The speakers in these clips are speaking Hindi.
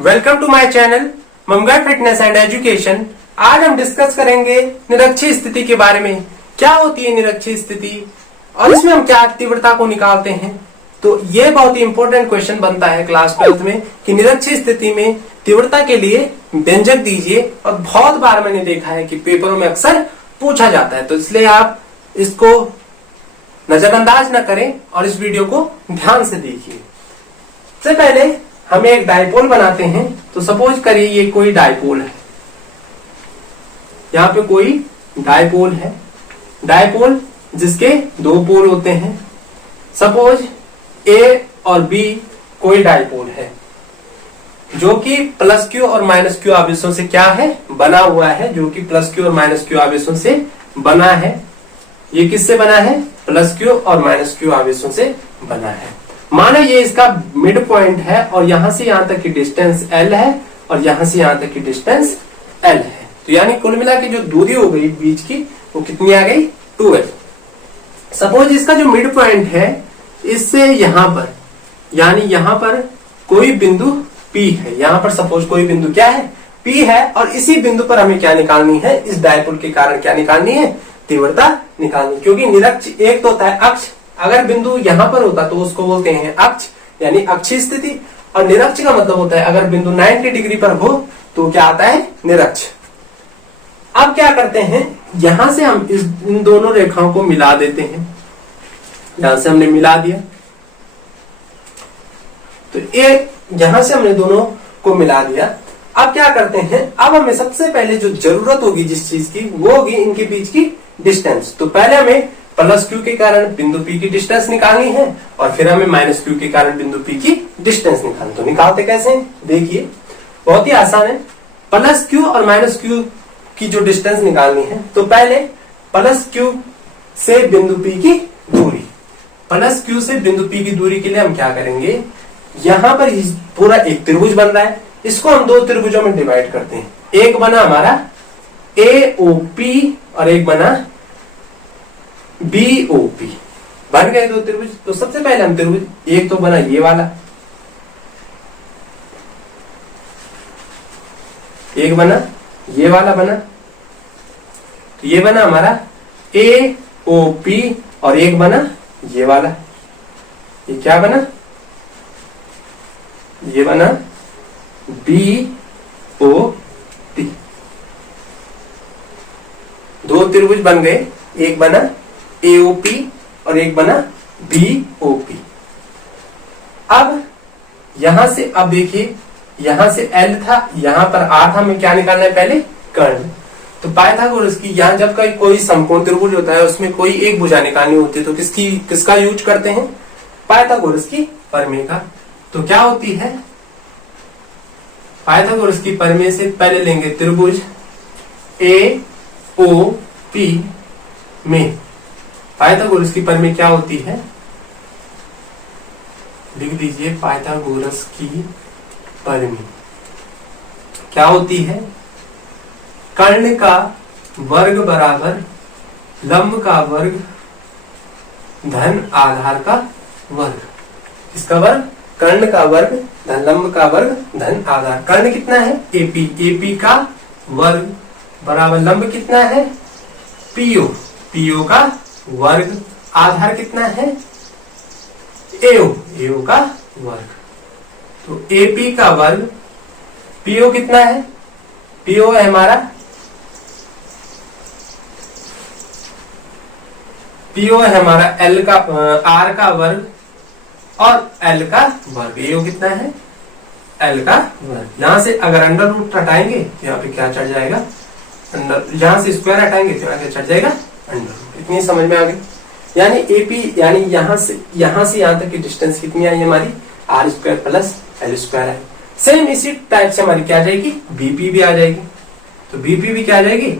वेलकम टू माय चैनल ममगा फिटनेस एंड एजुकेशन। आज हम डिस्कस करेंगे निरक्षीय स्थिति के बारे में। क्या होती है निरक्षीय स्थिति और इसमें हम क्या तीव्रता को निकालते हैं। तो ये बहुत ही इंपॉर्टेंट क्वेश्चन बनता है क्लास 12th में कि निरक्षीय स्थिति में तीव्रता के लिए व्यंजक दीजिए। और बहुत बार मैंने देखा है कि पेपरों में अक्सर पूछा जाता है, तो इसलिए आप इसको नजरअंदाज न करें और इस वीडियो को ध्यान से देखिए। सबसे पहले हमें एक डायपोल बनाते हैं। तो सपोज करिए ये कोई डायपोल है, यहाँ पे कोई डायपोल है, डायपोल जिसके दो पोल होते हैं। सपोज ए और बी कोई डायपोल है जो कि प्लस क्यू और माइनस क्यू आवेशों से क्या है, बना हुआ है, जो कि प्लस क्यू और माइनस क्यू आवेशों से बना है। ये किससे बना है? प्लस क्यू और माइनस क्यू आवेशों से बना है। माना ये इसका मिड पॉइंट है और यहां से यहां तक की डिस्टेंस L है और यहां से यहां तक की डिस्टेंस L है। तो यानी कुल मिला के जो दूरी हो गई बीच की वो कितनी आ गई? 2L। सपोज इसका जो मिड पॉइंट है इससे यहां पर, यानी यहां पर कोई बिंदु P है। यहां पर सपोज कोई बिंदु क्या है? P है। और इसी बिंदु पर हमें क्या निकालनी है? इस डायपोल के कारण क्या निकालनी है? तीव्रता निकालनी। क्योंकि निरक्ष एक तो होता है अक्ष, अगर बिंदु यहां पर होता तो उसको बोलते हैं अक्ष यानी अक्षीय स्थिति, और निरक्ष का मतलब होता है अगर बिंदु 90 डिग्री पर हो तो क्या आता है? निरक्ष। अब क्या करते हैं, यहां से हम इन दोनों रेखाओं को मिला देते हैं। यहां से हमने मिला दिया तो यहां से हमने दोनों को मिला दिया। अब क्या करते हैं, अब हमें सबसे पहले जो जरूरत होगी जिस चीज की वो होगी इनके बीच की डिस्टेंस। तो पहले हमें प्लस क्यू के कारण बिंदु P की डिस्टेंस निकालनी है और फिर हमें माइनस क्यू के कारण बिंदु P की डिस्टेंस निकालनी। तो निकालते कैसे? देखिए बहुत ही आसान है। प्लस क्यू और माइनस क्यू की जो डिस्टेंस निकालनी है तो पहले प्लस क्यू से बिंदु P की दूरी, प्लस क्यू से बिंदु P की दूरी के लिए हम क्या करेंगे, यहां पर पूरा एक त्रिभुज बन रहा है, इसको हम दो त्रिभुजों में डिवाइड करते हैं। एक बना हमारा AOP और एक बना BOP। बन गए दो त्रिभुज। तो सबसे पहले हम त्रिभुज, एक तो बना ये वाला, एक बना ये वाला बना, तो ये बना हमारा AOP और एक बना ये वाला। ये क्या बना? ये बना BOP। दो त्रिभुज बन गए, एक बना AOP और एक बना BOP। अब यहां से, अब देखिए यहां से L था, यहां पर R था, हमें क्या निकालना है? पहले कर्ण। तो पाइथागोरस की यहां जब कोई समकोण त्रिभुज होता है उसमें कोई एक भुजा निकालनी होती है तो किसका यूज करते हैं? पाइथागोरस की प्रमेय का। तो क्या होती है? पाइथागोरस की प्रमेय से पहले लेंगे त्रिभुज AOP में पाइथागोरस की प्रमेय क्या होती है? लिख दीजिए पाइथागोरस की प्रमेय क्या होती है? कर्ण का वर्ग बराबर लंब का वर्ग धन आधार का वर्ग। किसका वर्ग? कर्ण का वर्ग धन लंब का वर्ग धन आधार। कर्ण कितना है? AP। AP का वर्ग बराबर लंब कितना है? PO। PO का वर्ग आधार कितना है? AO। AO का वर्ग। तो AP का वर्ग, PO कितना है? PO है हमारा, PO है हमारा L का R का वर्ग और L का वर्ग। AO कितना है? L का वर्ग। यहां से अगर अंडर रूट हटाएंगे तो यहाँ पे क्या चढ़ जाएगा? अंडर। यहां से स्क्वायर हटाएंगे तो यहाँ क्या चढ़ जाएगा? Under root. इतनी समझ में आ गई। यानी AP यानी यहां से यहां तक की डिस्टेंस कितनी आई हमारी? R² प्लस L² है। सेम इसी टाइप से हमारी क्या आ जाएगी? BP भी आ जाएगी। तो BP भी क्या आ जाएगी?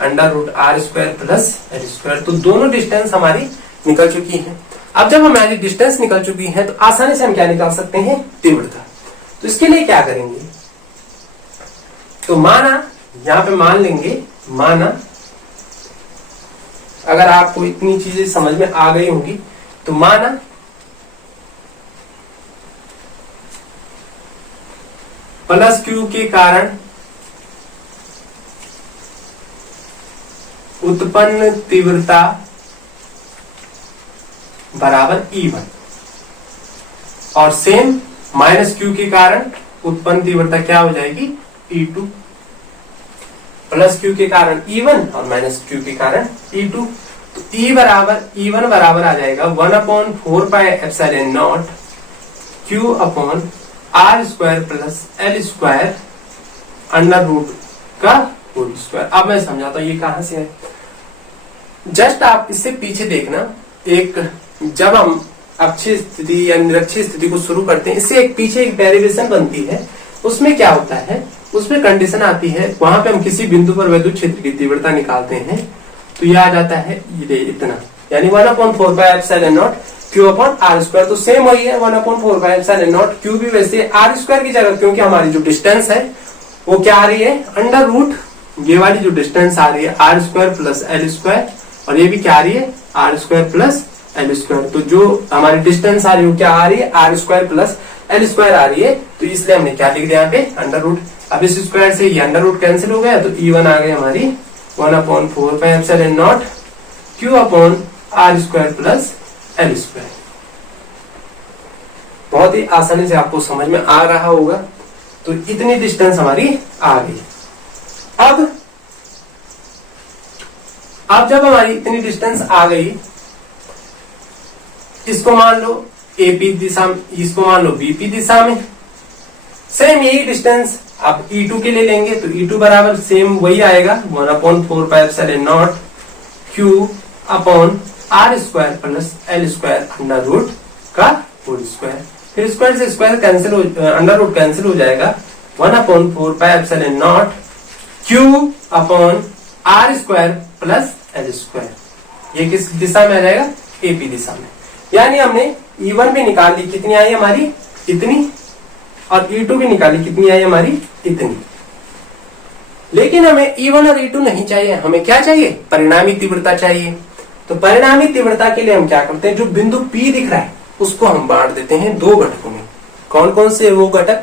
Under root R² plus L²। तो दोनों डिस्टेंस हमारी निकल चुकी है। अब जब हमारी डिस्टेंस निकल चुकी है तो आसानी से हम क्या निकाल सकते हैं? तीव्रता। तो इसके लिए क्या करेंगे, तो माना यहां पे मान लेंगे, माना अगर आपको इतनी चीजें समझ में आ गई होंगी तो माना प्लस क्यू के कारण उत्पन्न तीव्रता बराबर E1 और सेम माइनस क्यू के कारण उत्पन्न तीव्रता क्या हो जाएगी E2। प्लस क्यू के कारण E1 और माइनस क्यू के कारण E2। तो E1 बराबर आ जाएगा 1/4πε0 Q upon R square plus L square under root का होल स्क्वायर। अब मैं समझाता हूं ये कहां से है। जस्ट आप इससे पीछे देखना, एक जब हम अच्छी स्थिति या निरक्षी स्थिति को शुरू करते हैं, इससे एक पीछे एक डेरिवेशन बनती है। उसमें क्या होता है, उसमें कंडीशन आती है, वहां पे हम किसी बिंदु पर विद्युत क्षेत्र की तीव्रता निकालते हैं तो यह आ जाता है ये इतना, यानी 1/4πε0 Q अपॉन R स्क्वायर। तो सेम वही है 1/4πε0 Q भी वैसे R स्क्वायर की जगह, क्योंकि हमारी जो डिस्टेंस है वो क्या आ रही है अंडर रूट, ये वाली जो डिस्टेंस आ रही है R square plus L square, और ये भी क्या आ रही है R square plus L square. तो जो हमारी डिस्टेंस आ रही है वो क्या आ रही है R square plus L square आ रही है। तो इसलिए हमने क्या लिख दिया यहाँ पे अंडर रूट। अब इस स्क्वायर से ये अंडर रूट कैंसिल हो गया, तो E1 आ गई हमारी 1/4πε0 Q upon R square plus L square. बहुत ही आसानी से आपको समझ में आ रहा होगा। तो इतनी डिस्टेंस हमारी आ गई। अब जब हमारी इतनी डिस्टेंस आ गई, इसको मान लो AP दिशा में, इसको मान लो BP दिशा में, सेम यही डिस्टेंस अब E2 के लिए लेंगे तो E2 बराबर सेम वही आएगा 1/4πε0 Q upon R square plus L square under root का होल स्क्वायर। फिर स्क्वायर से स्क्वायर कैंसिल हो, अंडर रूट कैंसिल हो जाएगा, 1/4πε0 Q upon R square plus L square. ये किस दिशा में आ जाएगा AP दिशा में। यानी हमने E1 भी निकाल ली, कितनी आई हमारी इतनी, और E2 भी निकाली, कितनी आई हमारी इतनी। लेकिन हमें E1 और E2 नहीं चाहिए, हमें क्या चाहिए परिणामी तीव्रता चाहिए। तो परिणामी तीव्रता के लिए हम क्या करते हैं, जो बिंदु P दिख रहा है उसको हम बांट देते हैं दो घटकों में। कौन कौन से वो घटक,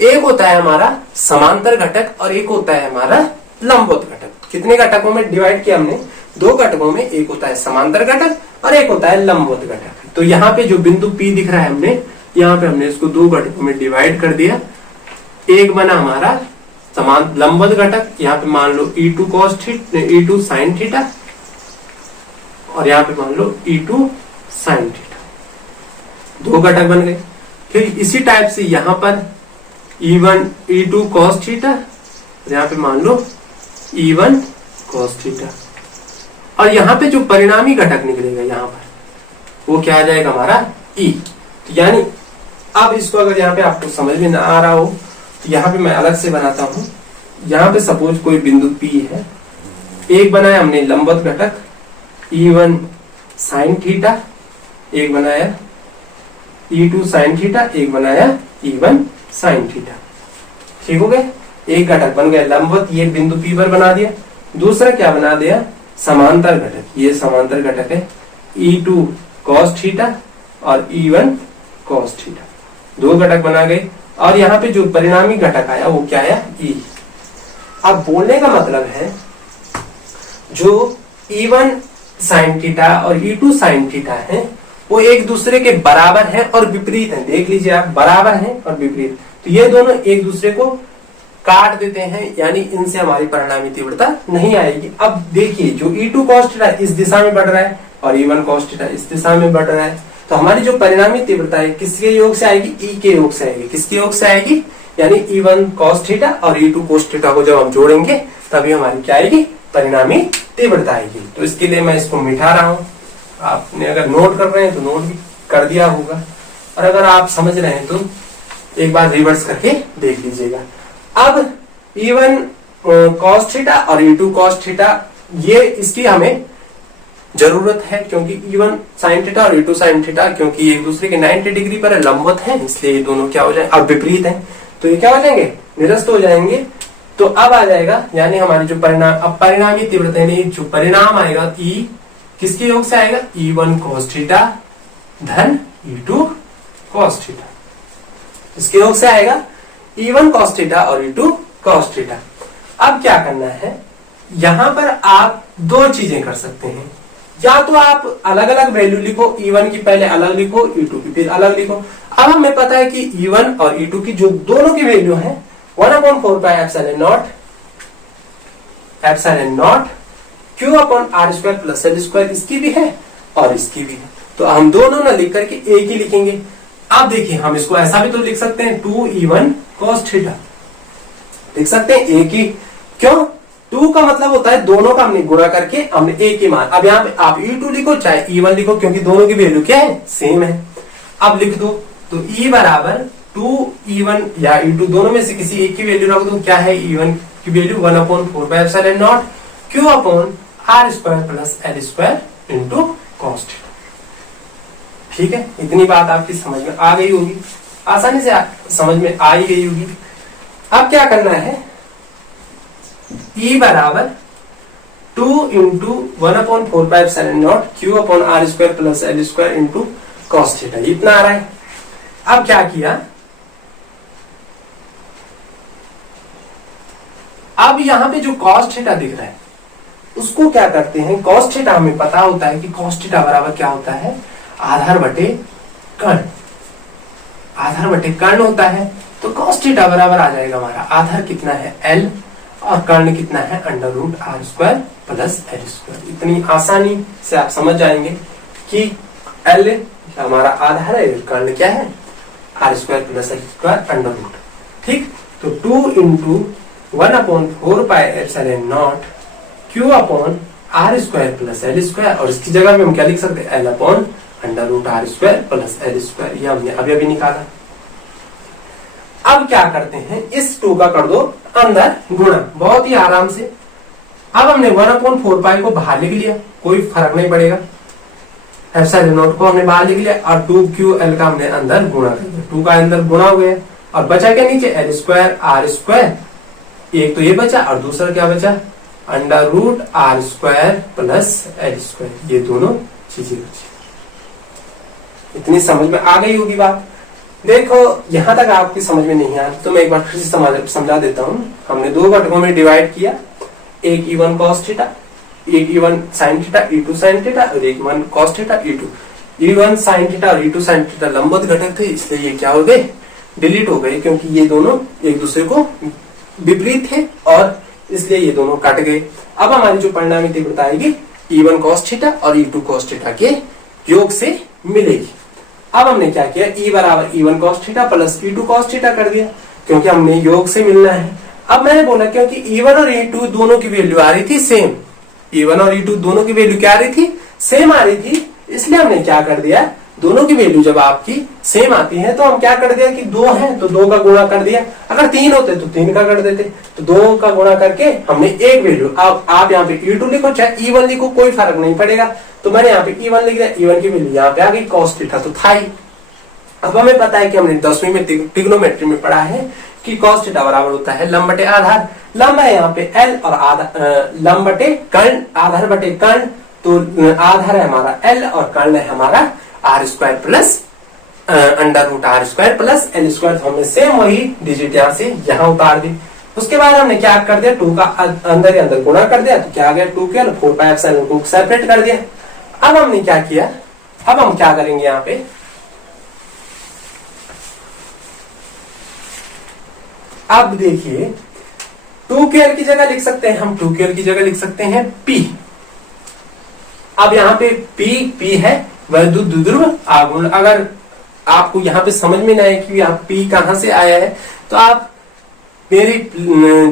एक होता है हमारा समांतर घटक और एक होता है हमारा लंबवत घटक। कितने घटकों में डिवाइड किया हमने, दो घटकों में, एक होता है समांतर घटक और एक होता है लंबवत घटक। तो यहाँ पे जो बिंदु P दिख रहा है हमने, यहाँ पे हमने इसको दो घटकों में डिवाइड कर दिया। एक बना हमारा समान लंबवत घटक, यहाँ पे मान लो E2 cos theta, E2 sin theta, और यहाँ पे मान लो E2 sin थीटा, दो घटक बन गए। फिर इसी टाइप से यहाँ पर E2 cos थीटा, और यहाँ पे मान लो E1 cos थीटा, और यहाँ पे जो परिणामी घटक निकलेगा यहाँ पर वो क्या आ जाएगा हमारा E। तो यानी अब इसको अगर यहाँ पे आपको समझ में ना आ रहा हो तो यहाँ पे मैं अलग से बनाता हूं। यहाँ पे सपोज कोई बिंदु P है, एक बनाया हमने लंबवत घटक E1 sin थीटा, एक बनाया E2 sin थीटा, एक बनाया E1 sin थीटा। ठीक हो गए, एक घटक बन गया लंबवत, ये बिंदु P पर बना दिया। दूसरा क्या बना दिया समांतर घटक, ये समांतर घटक है E2 cos थीटा और E1 cos थीटा, दो घटक बना गए। और यहाँ पे जो परिणामी घटक आया वो क्या आया E। अब बोलने का मतलब है जो E1 sin थीटा और E2 sin थीटा है वो एक दूसरे के बराबर है और विपरीत है। देख लीजिए आप, बराबर है और विपरीत, तो ये दोनों एक दूसरे को काट देते हैं, यानी इनसे हमारी परिणामी तीव्रता नहीं आएगी। अब देखिए जो E2 cos थीटा इस दिशा में बढ़ रहा है और E1 cos थीटा इस दिशा में बढ़ रहा है, तो हमारी जो परिणामी तीव्रता है किसके योग से आएगी, E के योग से आएगी। किसके योग से आएगी, यानी E1 cos थीटा और E2 cos थीटा को जब हम जोड़ेंगे तभी हमारी क्या आएगी परिणामी तीव्रता आएगी। तो इसके लिए मैं इसको मिटा रहा हूं, आपने अगर नोट कर रहे हैं तो नोट भी कर दिया होगा, और अगर आप समझ रहे हैं तो एक बार रिवर्स करके देख लीजिएगा। अब E1 cos थीटा और E2 cos थीटा, ये इसकी हमें जरूरत है क्योंकि E1 sin थीटा और E2 sin थीटा क्योंकि एक दूसरे के 90 डिग्री पर लंबवत है, इसलिए ये दोनों क्या हो जाए अब विपरीत हैं, तो ये क्या हो जाएंगे निरस्त हो जाएंगे। तो अब आ जाएगा, यानी हमारी जो परिणाम, अब परिणामी तीव्रता यानी जो परिणाम आएगा E किसके योग से आएगा, E1 cos थीटा धन E2 cos थीटा, इसके योग से आएगा। E1 cos थीटा और E2 cos थीटा। अब क्या करना है, यहां पर आप दो चीजें कर सकते हैं, या तो आप अलग अलग वैल्यू लिखो, E1 की पहले अलग लिखो, E2 की फिर अलग लिखो। अब हमें पता है कि E1 और E2 की जो दोनों की वैल्यू है 1/4 pi epsilon not Q upon R square plus L square, इसकी भी है और इसकी भी है। तो हम दोनों ना लिख करके एक ही लिखेंगे। अब देखिए हम इसको ऐसा भी तो लिख सकते हैं 2E1 cos थीटा, लिख सकते हैं एक ही। क्यों? 2 का मतलब होता है दोनों का हमने गुणा करके हमने एक ही मान। अब यहाँ पे आप E2 लिखो चाहे E1 लिखो, क्योंकि दोनों की वैल्यू क्या है, सेम है। अब लिख दो तो E बराबर 2E1 या E2 दोनों में से किसी एक की वैल्यू रख दो। क्या है E1 की value 1/4 pi epsilon not Q upon R square plus L square into cos theta. ठीक है, इतनी बात आपकी समझ में आ गई होगी, आसानी से समझ में आ ही गई होगी। अब क्या करना है, E बराबर 2 into 1/4 pi epsilon not Q upon R square plus L square into cos theta, इतना आ रहा है। अब क्या किया, अब यहां पे जो कॉस थीटा दिख रहा है उसको क्या करते हैं, कॉस थीटा हमें पता होता है कि कॉस थीटा बराबर क्या होता है, आधार बटे कर्ण, आधार बटे कर्ण होता है। तो कॉस थीटा बराबर आ जाएगा हमारा आधार कितना है L और कर्ण कितना है √R square plus L square. इतनी आसानी से आप समझ जाएंगे कि L हमारा आधार है, कर्ण क्या है R square plus L square √। ठीक, तो 2 into 1/4 pi epsilon not Q upon R square plus L square, और इसकी जगह में हम क्या लिख सकते हैं, L upon √R square plus L square. ये हमने अभी अभी निकाला। अब क्या करते हैं, इस 2 का कर दो अंदर गुणा, बहुत ही आराम से। अब हमने 1/4 पाई को बाहर लिख लिया, कोई फर्क नहीं पड़ेगा, एप्सिलॉन नॉट को हमने बाहर लिख लिया और 2QL का हमने अंदर गुणा कर दिया। 2 का अंदर गुणा हो गया और बचा क्या नीचे, L स्क्वायर R स्क्वायर, एक तो ये बचा और दूसरा क्या बचा, √R square plus L square. ये दोनों चीजें बची। इतनी समझ में आ गई होगी बात। देखो यहां तक आपकी समझ में नहीं आया तो मैं एक बार फिर से समझा देता हूं। हमने दो घटकों में डिवाइड किया, एक E1 cos थीटा, एक E1 sin theta, E2 sin theta, और एक E1 cos theta, E2। E1 sin theta और E2 sin थीटा लंबवत घटक थे, इसलिए ये क्या हो गए, डिलीट हो गए, क्योंकि ये दोनों एक दूसरे को विपरीत थे और इसलिए ये दोनों कट गए। अब हमारी जो परिणामी तीव्रता आएगी E1 cos थीटा और E2 cos थीटा के योग से मिलेगी। अब हमने क्या किया, E बराबर E1 cos theta plus E2 cos theta कर दिया, क्योंकि हमने योग से मिलना है। अब मैंने बोला क्योंकि E1 और E2 दोनों की वैल्यू आ रही थी सेम, E1 और E2 दोनों की वैल्यू क्या आ रही थी, सेम आ रही थी, इसलिए हमने क्या कर दिया, दोनों की वैल्यू जब आपकी सेम आती है तो हम क्या कर दिया कि 2 है तो 2 का गुणा कर दिया, अगर 3 होते तो 3 का कर देते, तो 2 का गुणा करके हमने एक वैल्यू। अब आप यहाँ पे E2 लिखो चाहे E1 लिखो, कोई फर्क नहीं पड़ेगा। तो मैंने यहाँ पे E1 लिख दिया, E1 की वैल्यू यहाँ पे आ गई, cos थीटा तो था ही। अब हमें पता है कि हमने 10वीं में ट्रिग्नोमेट्री में पढ़ा है कि cos थीटा बराबर होता है लंब बटे आधार। लंब है यहाँ पे L और लंब बटे कर्ण, आधार बटे कर्ण, तो आधार है हमारा L और कर्ण है हमारा R square plus √R square plus L square. तो हमने सेम वही डिजिट यहाँ से यहाँ उतार दी। उसके बाद हमने क्या कर दिया, 2 का अंदर ही अंदर गुणा कर दिया, तो क्या आ गया 2 4 पाई एप्सिलॉन को सेपरेट कर दिया। अब हमने क्या किया, अब हम क्या करेंगे यहाँ पे, अब देखिए 2QL की जगह लिख सकते हैं हम, 2QL की जगह लिख सकते हैं P। अब यहाँ पे P है वैद्युत द्विध्रुव आघूर्ण। अगर आपको यहाँ पे समझ में ना आए कि यहाँ P कहां से आया है तो आप मेरी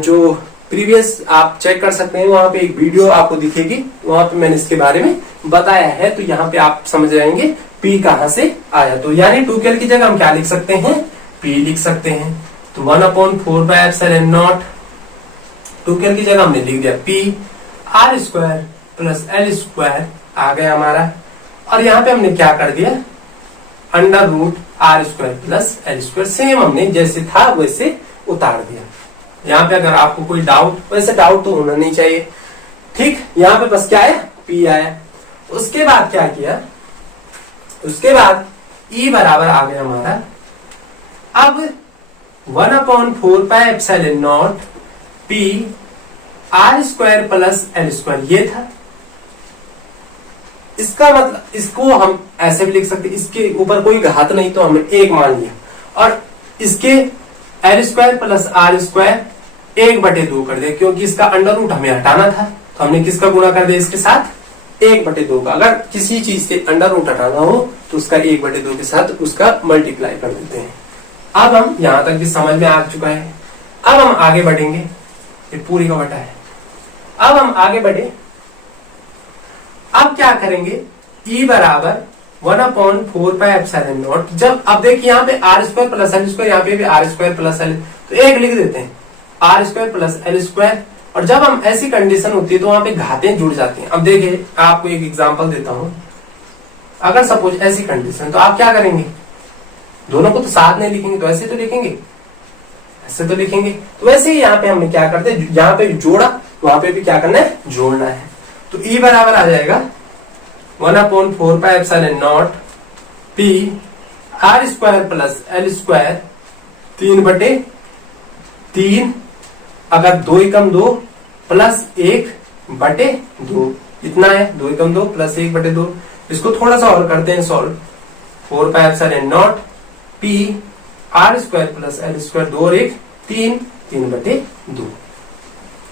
जो प्रीवियस आप चेक कर सकते हैं, वहां पे एक वीडियो आपको दिखेगी, वहां पे मैंने इसके बारे में बताया है, तो यहाँ पे आप समझ जाएंगे P कहां से आया। तो यानी 2QL की जगह हम क्या लिख सकते हैं, P लिख सकते हैं। तो 1/4 पाई एप्सिलॉन नॉट, 2QL की जगह हमने लिख दिया P, R square plus L square आ गया हमारा, और यहाँ पे हमने क्या कर दिया, √R square plus L square, same हमने जैसे था वैसे उतार दिया। यहाँ पे अगर आपको कोई डाउट, वैसे डाउट तो होना नहीं चाहिए, ठीक, यहाँ पे बस क्या आया, P आया। उसके बाद क्या किया, उसके बाद E बराबर आ गया हमारा, अब 1/4πε0 p r² प्लस l², ये था। इसका मतलब इसको हम ऐसे भी लिख सकते, इसके ऊपर कोई घात नहीं तो हमने 1 मान लिया, और इसके l² प्लस r² 1/2 कर दिया, क्योंकि इसका अंडर रूट हमें हटाना था, तो हमने किसका गुणा कर दिया इसके साथ, 1/2 का। अगर किसी चीज से अंडर रूट हटाना हो तो उसका 1/2 के साथ उसका मल्टीप्लाई कर देते हैं। अब हम यहां तक भी समझ में आ चुका है। अब हम आगे बढ़ेंगे, ये पूरी का बटा है। अब हम आगे बढ़े, अब क्या करेंगे, E बराबर 1/4πε0, जब अब देखिए यहाँ पे r² प्लस l², यहाँ पे भी r² प्लस l, तो एक लिख देते हैं r² प्लस l², और जब हम ऐसी कंडीशन होती है तो वहां पे घातें जुड़ जाती हैं। अब देखिए आपको एक एग्जांपल देता हूं, अगर सपोज ऐसी कंडीशन, तो आप क्या करेंगे, दोनों को तो साथ नहीं लिखेंगे, तो ऐसे तो लिखेंगे, ऐसे तो लिखेंगे। तो वैसे ही यहाँ पे हमने क्या करते हैं, यहाँ पे जोड़ा, वहां पे भी क्या करना है, जोड़ना है। तो E बराबर आ जाएगा 1/4πε0 p r² प्लस l², 3/3, अगर 2 एकम 2 प्लस 1/2, इतना है, 2 एकम 2 प्लस 1/2। इसको थोड़ा सा और करते हैं solve, 4πε0 p r² plus l², 2 और 1 3, 3/2।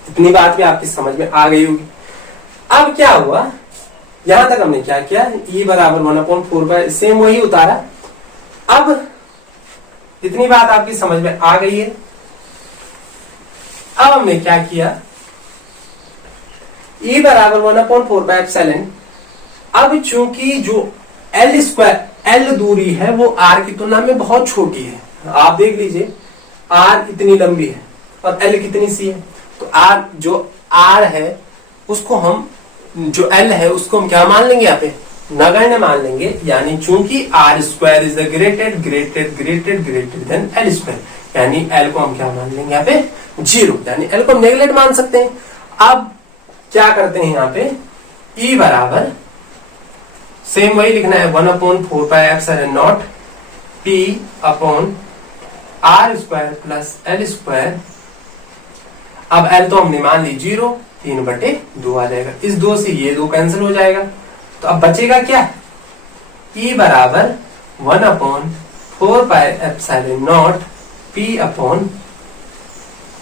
इतनी बात भी आपकी समझ में आ गई होगी। अब क्या हुआ, यहां तक हमने क्या किया, E बराबर 1/4, सेम वही उतारा। अब इतनी बात आपकी समझ में आ गई है। अब हमने क्या किया, E बराबर 1/4πε, अब चूंकि जो l दूरी है वो r की तुलना में बहुत छोटी है, आप देख लीजिए r इतनी लंबी है और l कितनी सी है, तो r जो r है उसको हम, जो l है उसको हम क्या मान लेंगे, यहाँ पे नगण्य मान लेंगे, यानी चूंकि r² is the greater than l², यानी l को हम क्या मान लेंगे यहाँ पे 0, यानी l को हम नेगलेक्ट मान सकते हैं। अब क्या करते हैं यहाँ पे, E बराबर सेम वही लिखना है, 1/4πε0 p upon r² plus l²। अब l तो हमने मान ली 0, 3/2 आ जाएगा, इस 2 से ये 2 कैंसिल हो जाएगा, तो अब बचेगा क्या, E बराबर 1/4πε0 p अपॉन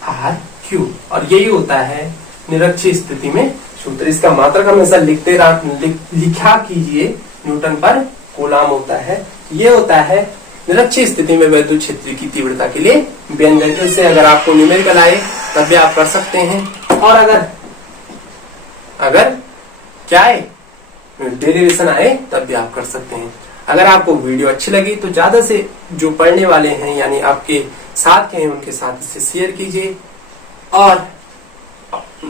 r³, और यही होता है निरक्षीय स्थिति में सूत्र। इसका मात्रक हमेशा लिखा कीजिए, न्यूटन पर कूलाम होता है, ये होता है निरक्षीय स्थिति में वैद्युत क्षेत्र की तीव्रता के लिए व्यंजक। इससे अगर आपको न्यूमेरिकल आए तब भी आप कर सकते हैं, और अगर क्या है, डेरिवेशन आए तब भी आप कर सकते हैं। अगर आपको वीडियो अच्छी लगी तो ज्यादा से जो पढ़ने वाले हैं, यानी आपके साथ के हैं, उनके साथ इसे शेयर कीजिए, और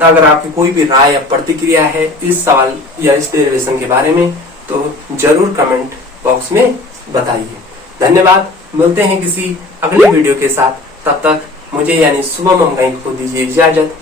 अगर आपकी कोई भी राय या प्रतिक्रिया है इस सवाल या इस डेरिवेशन के बारे में तो जरूर कमेंट बॉक्स में बताइए। धन्यवाद, मिलते हैं किसी अगले वीडियो के साथ, तब तक मुझे यानी शुभम को दीजिए इजाजत।